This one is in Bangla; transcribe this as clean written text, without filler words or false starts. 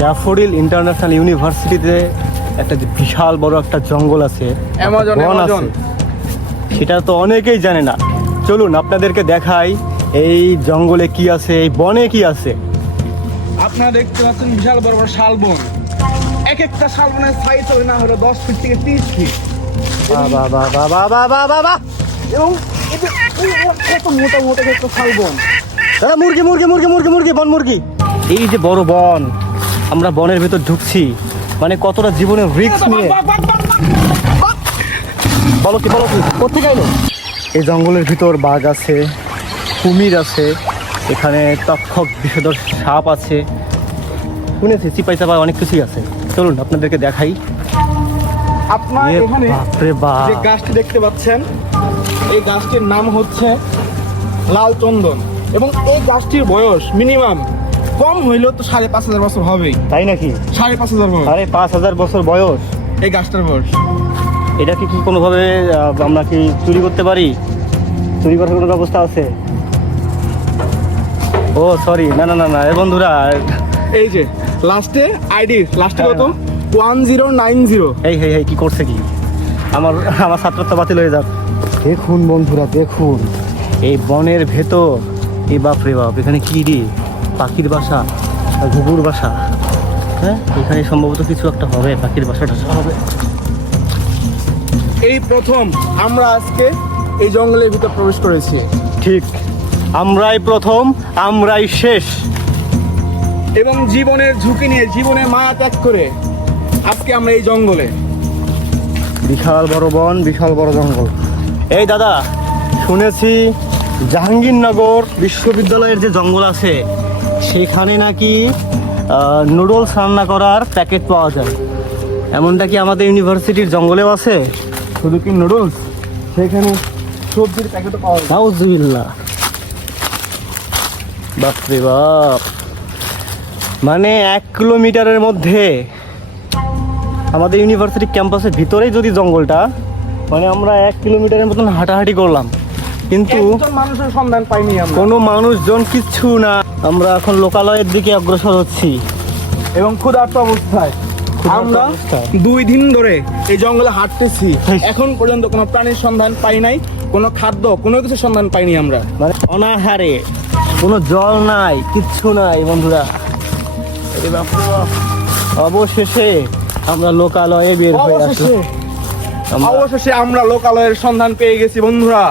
ড্যাফোডিল ইন্টারন্যাশনাল ইউনিভার্সিটিতে একটা বিশাল বড় একটা জঙ্গল আছে, বন আছে, সেটা তো অনেকেই জানে না। চলুন আপনাদেরকে দেখাই এই জঙ্গলে কি আছে, এই বনে কি আছে। আপনারা দেখতে পাচ্ছেন বিশাল বড় বড় শালবন। এক একটা শালবনের সাইজ হবে না হলো 10 ফিট থেকে 30 ফিট। এবং কত মোটা মোটা একটা শালবন। মুরগি মুরগি মুরগি মুরগি মুরগি বন মুরগি। এই যে বড় বন, আমরা বনের ভেতর ঢুকছি, মানে কতটা জীবনের রিস্ক নিয়ে। বলো কি কোথেকে এলো? এই জঙ্গলের ভিতর বাঘ আছে, কুমির আছে, এখানে তক্ষক বিষধর সাপ আছে, শুনেছি চিপাই চাপা অনেক কিছুই আছে। চলুন আপনাদেরকে দেখাই। আপনার এখানে যে গাছটি দেখতে পাচ্ছেন, এই গাছটির নাম হচ্ছে লাল চন্দন এবং এই গাছটির বয়স মিনিমাম কম হইলেও তো 5,500 বছর হবেই। তাই নাকি? 5,500 বছর। 5,500 বছর বয়স এই গাছটার বয়স। এটাকে কি কোনোভাবে আমরা কি চুরি করতে পারি? চুরি করার কোনো ব্যবস্থা আছে? ও সরি, না না না না, বন্ধুরা এই যে লাস্টে আইডি লাস্টে কত 1090। এই কি করছে কি? আমার ছাত্রত্ব বাতিল হয়ে যাক। দেখুন বন্ধুরা, দেখুন এই বনের ভেতর, এই বাপরে বাপ, এখানে কি রে? পাখির বাসা, ঘুঘুর বাসা। হ্যাঁ, এখানে সম্ভবত কিছু একটা হবে, পাখির বাসাটা হবে। এই প্রথম আমরা আজকে এই জঙ্গলের ভিতর প্রবেশ করেছি। ঠিক, আমরাই প্রথম, আমরাই শেষ। এবং জীবনের ঝুঁকি নিয়ে, জীবনের মায়া ত্যাগ করে আজকে আমরা এই জঙ্গলে। বিশাল বড় বন, বিশাল বড় জঙ্গল। এই দাদা, শুনেছি জাহাঙ্গীরনগর বিশ্ববিদ্যালয়ের যে জঙ্গল আছে সেখানে নাকি নুডলস রান্না করার প্যাকেট পাওয়া যায়। এমনটা কি আমাদের ইউনিভার্সিটির জঙ্গলেও আছে? শুধু কি নুডলস, সেখানে সবজির প্যাকেটও পাওয়া যায়। নাউজুবিল্লাহ, বাপরে বাপ। মানে 1 কিলোমিটারের মধ্যে আমাদের ইউনিভার্সিটি ক্যাম্পাসের ভিতরেই যদি জঙ্গলটা, মানে আমরা 1 কিলোমিটারের মতন হাঁটাহাঁটি করলাম, কিন্তু মানুষের সন্ধান পাইনি আমরা। কোনো মানুষজন, কিচ্ছু না। আমরা এখন লোকালয়ের দিকে অগ্রসর হচ্ছি এবং ক্ষুধার্ত অবস্থায় আমরা 2 দিন ধরে এই জঙ্গলে হাঁটতেছি। এখন পর্যন্ত কোনো প্রাণীর সন্ধান পাই নাই, কোনো খাদ্য, কোনো কিছু সন্ধান পাইনি আমরা। মানে অনাহারে, কোনো জল নাই, কিচ্ছু নাই বন্ধুরা। অবশেষে আমরা লোকালয়ে বের হয়ে আসলাম। অবশেষে আমরা লোকালয়ের সন্ধান পেয়ে গেছি বন্ধুরা।